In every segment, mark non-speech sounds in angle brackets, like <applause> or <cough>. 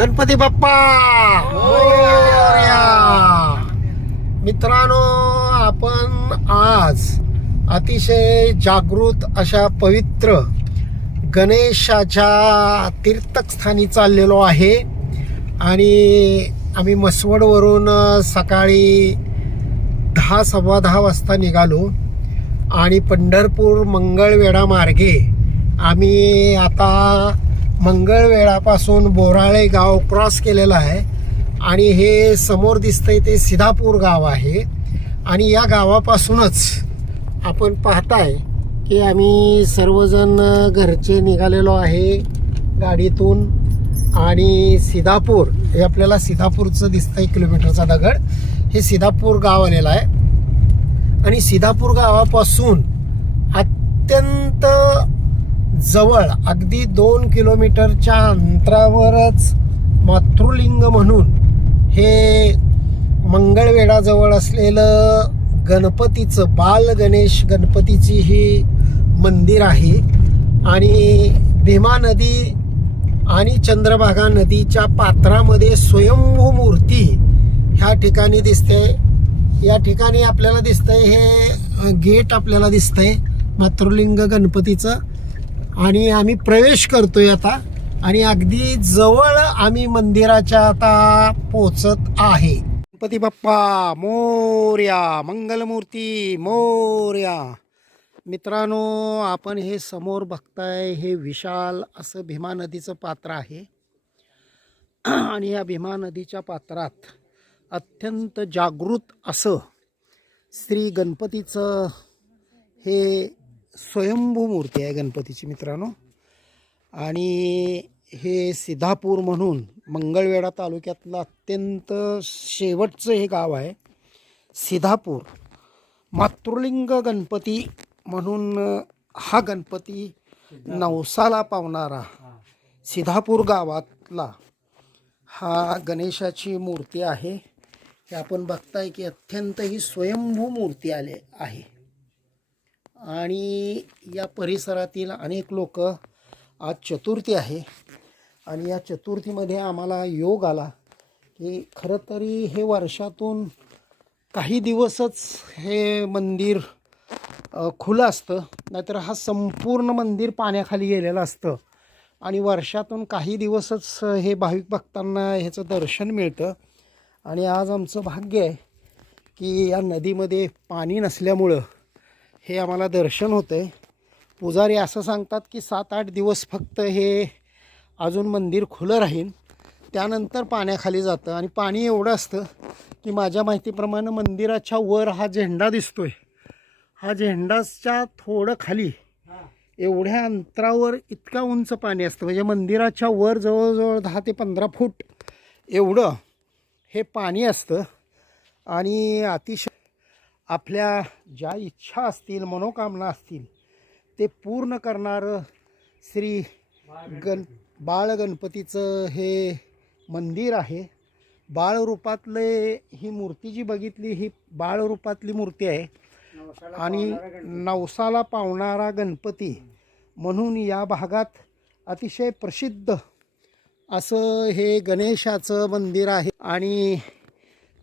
गणपती बाप्पा! मित्रांनो आपण आज अतिशय जागृत अशा पवित्र गणेशाच्या तीर्थस्थानी चाललेलो आहे. आणि आम्ही मसवडवरून सकाळी दहा सव्वा दहा वाजता निघालो. आणि पंढरपूर मंगळवेढा मार्गे आम्ही आता मंगळवेळापासून बोराळे गाव क्रॉस केलेलं आहे. आणि हे समोर दिसतंय ते सिधापूर गाव आहे. आणि या गावापासूनच आपण पाहताय की आम्ही सर्वजण घरचे निघालेलो आहे गाडीतून. आणि सिधापूर हे आपल्याला सिधापूरचं दिसतंय किलोमीटरचा दगड. हे सिधापूर गाव आलेलं आहे. आणि सिधापूर गावापासून अत्यंत जवळ अगदी दोन किलोमीटरच्या अंतरावरच मातृलिंग म्हणून हे मंगळवेढाजवळ असलेलं गणपतीचं बाल गणेश गणपतीची ही मंदिर आहे. आणि भीमा नदी आणि चंद्रभागा नदीच्या पात्रामध्ये स्वयंभू मूर्ती ह्या ठिकाणी दिसते. या ठिकाणी आपल्याला दिसतंय हे गेट आपल्याला दिसतंय मातृलिंग गणपतीचं. आणि आम्ही प्रवेश करतोय आता. आणि अगदी जवळ आम्ही मंदिराच्या आता पोचत आहे. गणपती बाप्पा मोर्या मंगलमूर्ती मोर्या. मित्रांनो आपण हे समोर बघताय हे विशाल असं भीमा नदीचं पात्र आहे. <clears throat> आणि या भीमा नदीच्या पात्रात अत्यंत जागृत असं श्री गणपतीचं हे स्वयंभू मूर्ती आहे गणपतीची मित्रांनो. आणि हे सिधापूर म्हणून मंगळवेढा तालुक्यातलं अत्यंत शेवटचं हे गाव आहे. सिधापूर मातृलिंग गणपती म्हणून हा गणपती नवसाला पावणारा सिधापूर गावातला हा गणेशाची मूर्ती आहे. हे आपण बघताय की अत्यंत ही स्वयंभू मूर्ती आले आहे. आणि या परिसरातील अनेक लोक आज चतुर्थी आहे. आणि या चतुर्थीमध्ये आम्हाला योग आला की खरं तरी हे वर्षातून काही दिवसच हे मंदिर खुलं असतं. नाहीतर हा संपूर्ण मंदिर पाण्याखाली गेलेलं असतं. आणि वर्षातून काही दिवसच हे भाविक भक्तांना ह्याचं दर्शन मिळतं. आणि आज आमचं भाग्य आहे की या नदीमध्ये पाणी नसल्यामुळं हे आम्हाला दर्शन होतं आहे पुजारी असं सांगतात की सात आठ दिवस फक्त हे अजून मंदिर खुलं राहील त्यानंतर पाण्याखाली जातं आणि पाणी एवढं असतं की माझ्या माहितीप्रमाणे मंदिराच्या वर हा झेंडा दिसतोय. हा झेंडाच्या थोडं खाली एवढ्या अंतरावर इतका उंच पाणी असतं. म्हणजे मंदिराच्या वर जवळजवळ दहा ते पंधरा फूट एवढं हे पाणी असतं. आणि अतिशय आपल्या ज्या इच्छा असतील मनोकामना असतील ते पूर्ण करणारं श्री गण बाळ गणपतीचं हे मंदिर आहे. बाळ रूपातले ही मूर्ती जी बघितली ही बाळ रूपातली मूर्ती आहे. आणि नवसाला पावणारा गणपती म्हणून या भागात अतिशय प्रसिद्ध असं हे गणेशाचं मंदिर आहे. आणि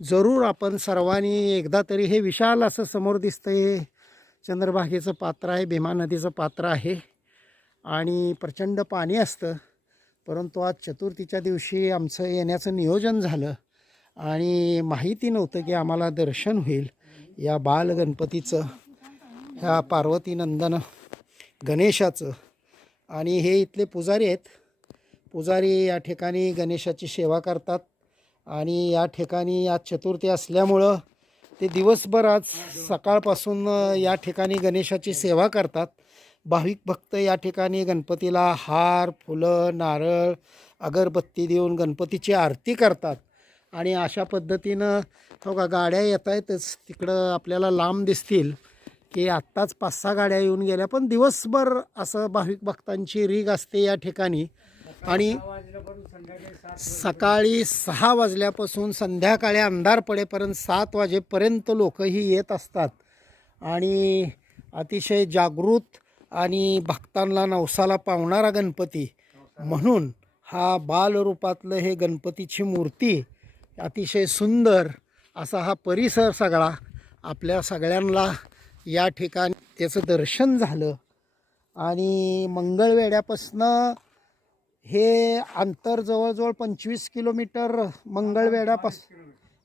जरूर आपण सर्वांनी एकदा तरी हे विशाल असं समोर दिसतं आहे चंद्रभागेचं पात्र आहे भीमा नदीचं पात्र आहे. आणि प्रचंड पाणी असतं. परंतु आज चतुर्थीच्या दिवशी आमचं येण्याचं नियोजन झालं. आणि माहिती नव्हतं की आम्हाला दर्शन होईल या बाल गणपतीचं ह्या पार्वतीनंदन गणेशाचं. आणि हे इथले पुजारी आहेत. पुजारी या ठिकाणी गणेशाची सेवा करतात. आणि या ठिकाणी आज चतुर्थी असल्यामुळं ते दिवसभर आज सकाळपासून या ठिकाणी गणेशाची सेवा करतात. भाविक भक्त या ठिकाणी गणपतीला हार फुलं नारळ अगरबत्ती देऊन गणपतीची आरती करतात. आणि अशा पद्धतीनं हो का गाड्या येत आहेतच तिकडं आपल्याला लांब दिसतील की आत्ताच पाच सहा गाड्या येऊन गेल्या. पण दिवसभर असं भाविक भक्तांची रीग असते या ठिकाणी. आणि सकाळी सहा वाजल्यापासून संध्याकाळी अंधार पडेपर्यंत सात वाजेपर्यंत लोकही येत असतात. आणि अतिशय जागृत आणि भक्तांना नवसाला पावणारा गणपती म्हणून हा बालरूपातलं हे गणपतीची मूर्ती अतिशय सुंदर असा हा परिसर सगळा आपल्या सगळ्यांना या ठिकाणी त्याचं दर्शन झालं. आणि मंगळवेड्यापासनं हे अंतर जवळजवळ पंचवीस किलोमीटर मंगळवेढ्यापास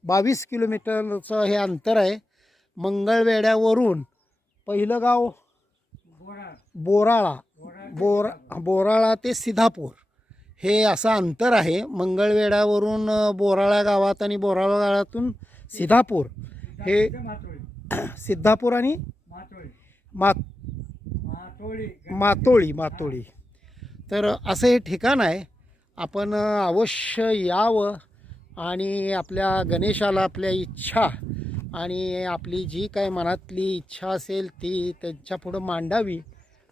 बावीस किलोमीटरचं हे अंतर आहे. मंगळवेढ्यावरून पहिलं गाव बोराळा. बोर बोराळा ते सिधापूर. हे असं अंतर आहे. मंगळवेढ्यावरून अं, बोराळा गावात आणि बोराळा गावातून सिधापूर. हे <clears throat> सिद्धापूर आणि मात मातोळी मातोळी. तर असं हे ठिकाण आहे. आपण अवश्य यावं आणि आपल्या गणेशाला आपल्या इच्छा आणि आपली जी काय मनातली इच्छा असेल ती त्यांच्या पुढं मांडावी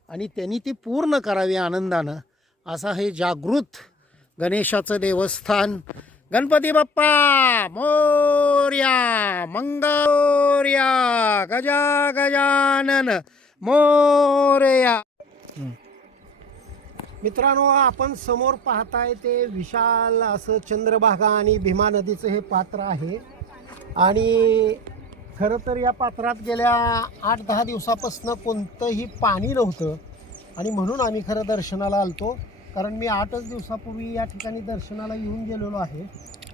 आणि त्यांनी ती पूर्ण करावी आनंदानं. असा हे जागृत गणेशाचं देवस्थान. गणपती बाप्पा! मोर्या! मंगोर्या! गजा गजानन मोर्या! मित्रांनो आपण समोर पाहताय ते विशाल असं चंद्रभागा आणि भीमा नदीचं हे पात्र आहे. आणि खरं तर या पात्रात गेल्या आठ दहा दिवसापासून कोणतंही पाणी नव्हतं. आणि म्हणून आम्ही खरं दर्शनाला आलतो. कारण मी आठच दिवसापूर्वी या ठिकाणी दर्शनाला येऊन गेलेलो आहे.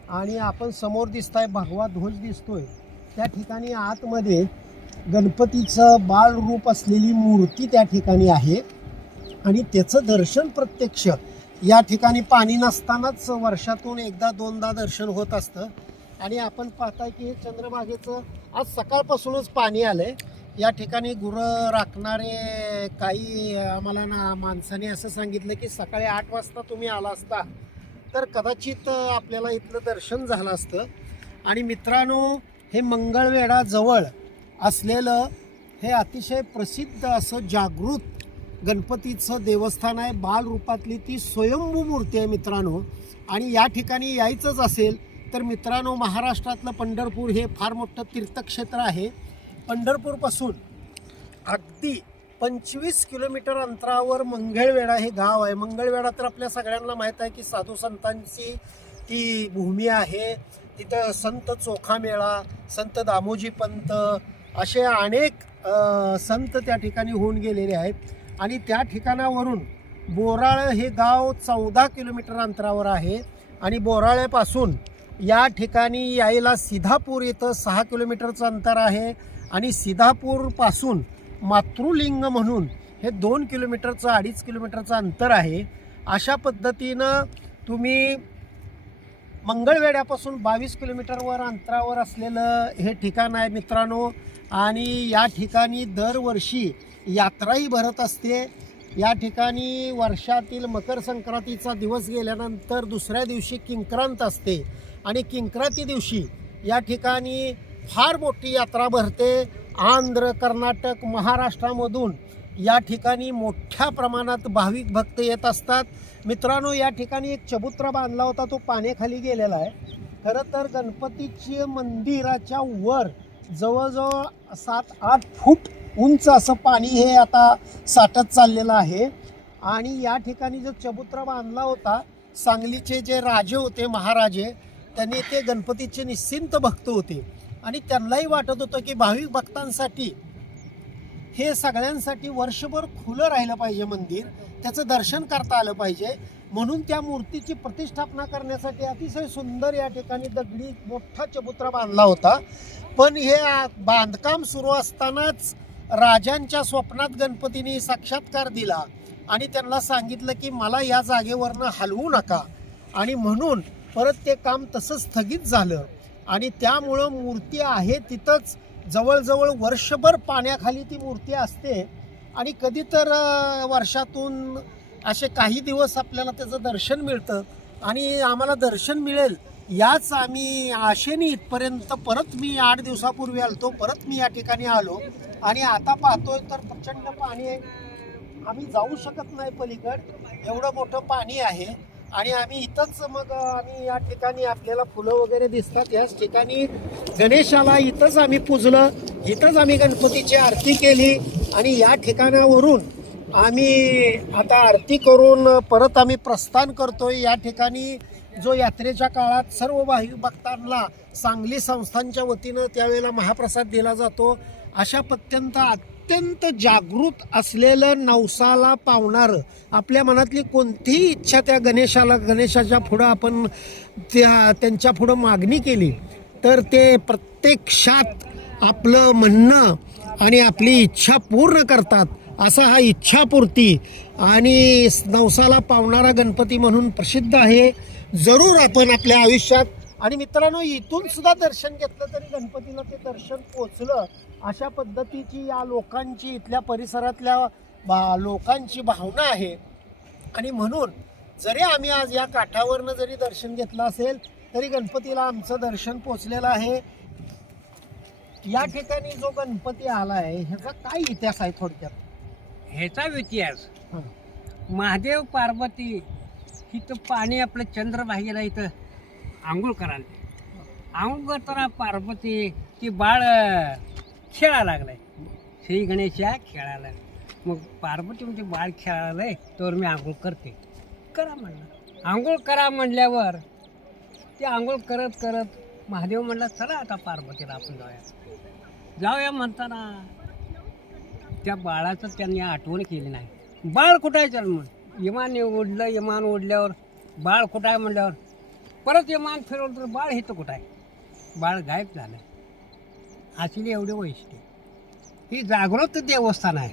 आणि आपण समोर दिसताय भगवा ध्वज दिसतोय. त्या ठिकाणी आतमध्ये गणपतीचं बालरूप असलेली मूर्ती त्या ठिकाणी आहे. आणि त्याचं दर्शन प्रत्यक्ष. या ठिकाणी पाणी नसतानाच वर्षातून एकदा दोनदा दर्शन होत असतं. आणि आपण पाहताय की हे चंद्रभागेचं आज सकाळपासूनच पाणी आलंय. या ठिकाणी गुरं राखणारे काही आम्हाला ना माणसाने असं सांगितलं की सकाळी आठ वाजता तुम्ही आला असता तर कदाचित आपल्याला इथलं दर्शन झालं असतं. आणि मित्रांनो हे मंगळवेढा जवळ असलेलं हे अतिशय प्रसिद्ध असं जागृत गणपतीचं देवस्थान आहे. बालरूपातली ती स्वयंभू मूर्ती आहे मित्रांनो. आणि या ठिकाणी यायचंच असेल तर मित्रांनो महाराष्ट्रातलं पंढरपूर हे फार मोठं तीर्थक्षेत्र आहे. पंढरपूरपासून अगदी पंचवीस किलोमीटर अंतरावर मंगळवेढा हे गाव आहे. मंगळवेढा तर आपल्या सगळ्यांना माहीत आहे की साधू संतांची ती भूमी आहे. तिथं संत चोखामेळा संत दामोजी पंत असे अनेक संत त्या ठिकाणी होऊन गेलेले आहेत. आणि त्या ठिकाणावरून बोराळ हे गाव चौदा किलोमीटर अंतरावर आहे. आणि बोराळ्यापासून या ठिकाणी यायला सिधापूर इथं सहा किलोमीटरचं अंतर आहे. आणि सिधापूरपासून मातृलिंग म्हणून हे दोन किलोमीटरचं अडीच किलोमीटरचं अंतर आहे. अशा पद्धतीनं तुम्ही मंगळवेड्यापासून बावीस किलोमीटरवर अंतरावर असलेलं हे ठिकाण आहे मित्रांनो. आणि या ठिकाणी दरवर्षी यात्राही भरत असते. या ठिकाणी वर्षातील मकर संक्रांतीचा दिवस गेल्यानंतर दुसऱ्या दिवशी किंक्रांत असते आणि किंक्रांती दिवशी या ठिकाणी फार मोठी यात्रा भरते. आंध्र कर्नाटक महाराष्ट्रामधून या ठिकाणी मोठ्या प्रमाणात भाविक भक्त येत असतात. मित्रांनो या ठिकाणी एक चबुत्रा बांधला होता तो पाण्याखाली गेलेला आहे. खरं तर गणपतीचे मंदिराच्या वर जवळजवळ सात आठ फूट उंच असं पाणी हे आता साठत चाललेलं आहे. आणि या ठिकाणी जो चबुत्रा बांधला होता सांगलीचे जे राजे होते महाराजे त्यांनी ते गणपतीचे निश्चिंत भक्त होते. आणि त्यांनाही वाटत होतं की भाविक भक्तांसाठी हे सगळ्यांसाठी वर्षभर खुलं राहिलं पाहिजे मंदिर त्याचं दर्शन करता आलं पाहिजे. म्हणून त्या मूर्तीची प्रतिष्ठापना करण्यासाठी अतिशय सुंदर या ठिकाणी दगडी मोठा चबुत्रा बांधला होता. पण हे बांधकाम सुरू असतानाच राजांच्या स्वप्नात गणपतीने साक्षात्कार दिला आणि त्यांना सांगितलं की मला या जागेवरनं हलवू नका. आणि म्हणून परत ते काम तसं स्थगित झालं. आणि त्यामुळं मूर्ती आहे तिथंच जवळजवळ वर्षभर पाण्याखाली ती मूर्ती असते. आणि कधी तर वर्षातून असे काही दिवस आपल्याला त्याचं दर्शन मिळतं. आणि आम्हाला दर्शन मिळेल याच आम्ही आशेने इथपर्यंत परत मी आठ दिवसापूर्वी आलतो परत मी या ठिकाणी आलो. आणि आता पाहतोय तर प्रचंड पाणी आहे. आम्ही जाऊ शकत नाही पलीकड. एवढं मोठं पाणी आहे. आणि आम्ही इथंच मग आम्ही या ठिकाणी आपल्याला फुलं वगैरे दिसतात. याच ठिकाणी गणेशाला इथंच आम्ही पूजलं इथंच आम्ही गणपतीची आरती केली आणि या ठिकाणावरून आम्ही आता आरती करून परत आम्ही प्रस्थान करतोय. या ठिकाणी जो यात्रेच्या काळात सर्व भाविक भक्तांना सांगली संस्थांच्या वतीनं त्यावेळेला महाप्रसाद दिला जातो. अशा अत्यंत अत्यंत जागृत असलेलं नवसाला पावणारं आपल्या मनातली कोणतीही इच्छा त्या गणेशाला गणेशाच्या पुढं आपण त्या त्यांच्या पुढं मागणी केली तर ते प्रत्यक्षात आपलं म्हणणं आणि आपली इच्छा पूर्ण करतात असा हा इच्छापूर्ती. आणि नवसाला पावणारा गणपती म्हणून प्रसिद्ध आहे जरूर आपण आपल्या आयुष्यात. आणि मित्रांनो इथून सुद्धा दर्शन घेतलं तरी गणपतीला ते दर्शन पोचलं. अशा पद्धतीची या लोकांची इथल्या परिसरातल्या बा- लोकांची भावना आहे. आणि म्हणून जरी आम्ही आज या काठावरनं जरी दर्शन घेतलं असेल तरी गणपतीला आमचं दर्शन पोचलेलं आहे. या ठिकाणी जो गणपती आला आहे ह्याचा काय इतिहास आहे थोडक्यात? ह्याचा इतिहास. महादेव पार्वती इथं पाणी आपलं चंद्रभागेला इथं आंघोळ करायला. आंघोळ करताना पार्वती ती बाळ खेळायला लागलाय. श्री गणेशा खेळायला मग पार्वती म्हणजे बाळ आहे तर मी आंघोळ करते. करा म्हणलं. आंघोळ करा म्हणल्यावर ते आंघोळ करत करत महादेव म्हणला चला आता पार्वतीला आपण जाऊया. जाऊया म्हणताना त्या बाळाचं त्यांनी आठवण केली नाही. बाळ कुठं आहे चल मग? इमान ओढलं इमान ओढल्यावर. बाळ कुठं आहे? म्हणल्यावर परत इमान फिरवलं तर बाळ हे तर कुठं आहे? बाळ गायब झालं. असली एवढे वैशिष्ट्य. ही जागृत देवस्थान आहे.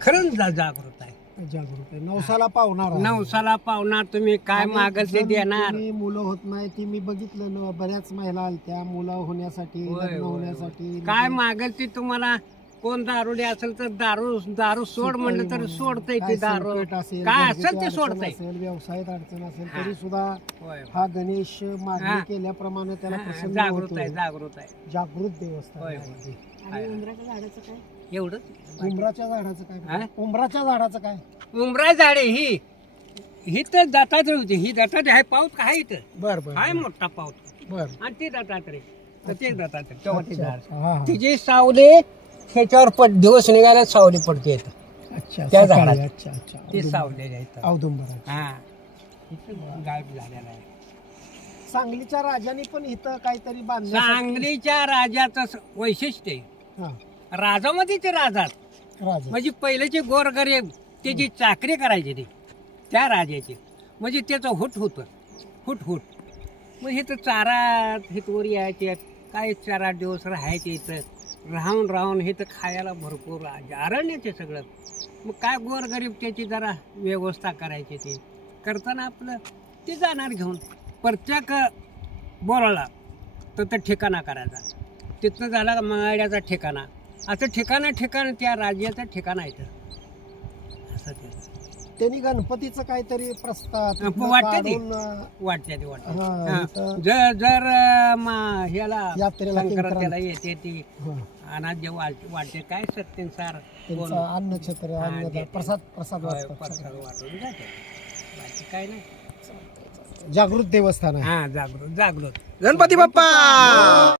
खरंच जा जागृत आहे. जागृत आहे. नवसाला पावणार. नवसाला पावणार तुम्ही काय मागल ते देणार? मुलं होत नाही ती मी बघितलं ना बऱ्याच महिला आलत्या मुलं होण्यासाठी लग्न होण्यासाठी. काय मागल ते तुम्हाला कोण दारुडे असेल तर दारू दारू सोड म्हणलं तर सोडतंय काय ते दारू असेल, काय असेल ते अडचण सोडतंय. असेल, व्यवसायात अडचण असेल. तरी सुद्धा होय हा गणेश मागणी. केल्याप्रमाणे त्याला हा, प्रसन्न जागृत होतो आहे जागृत आहे. जागृत देवस्थान होय, आहे. होय. एवढंच उंबराच्या झाडाचं हा? काय? उंबराच्या झाडाचं काय? उमरा झाडे ही ही तर दत्तात्रय होती. ही दत्तात्रय आहे पाऊत काय इथं? बर बर हाय मोठा पाऊत बर. आणि ते दत्तात्रय. तर ते दत्तात्रय तेव्हा ते झाड. अच्छा. हा, हा. तिची सावली ह्याच्यावर पड दिवस निघायला सावली पडते इथं. अच्छा त्या सकाळी. अच्छा अच्छा. ते सावलेले आहेत औदुंबराची. हा. इथं गायब झालेला आहे. सांगलीच्या राजाने पण इथं काहीतरी बांधलं सांगलीच्या राजाचं स- वैशिष्ट्य आहे. राजामध्ये ते राजात राजा. म्हणजे पहिलेचे गोरगरीब त्याची चाकरी करायची ते. त्या राजाची. म्हणजे त्याचं हुट होतं. हुट हुट. मग हे तर चारा हे वर यायचे काय चार आठ दिवस राहायचे इथं? राहून राहून हे तर खायला भरपूर अरण्याचे सगळं. मग काय गोरगरीब त्याची जरा व्यवस्था करायची ती. करताना आपलं ते जाणार घेऊन. प्रत्येक बोराला तर ते ठिकाणा करायचा. तिथनं झाला का मंगाड्याचा ठिकाणा. असं ठिकाणं ठिकाण त्या राज्याचं ठिकाण आहे तर. असं ते. त्यांनी गणपतीचं काहीतरी प्रस्ताव वाटतं ते. काढून, अं, वाटते ते वाटते हा, हा. इथं जर जर अं, मा- ह्याला यात्रेला संक्रांतीला येते ती हा, अनाज जे वाट- वाटते. काय सत्यनुसार त्यांचं अन्नदान देते. प्रसाद प्रसाद वाटून जाते. बाकी काय नाही. जागृत देवस्थान आहे. हा जागृत जागृत. गणपती बाप्पा!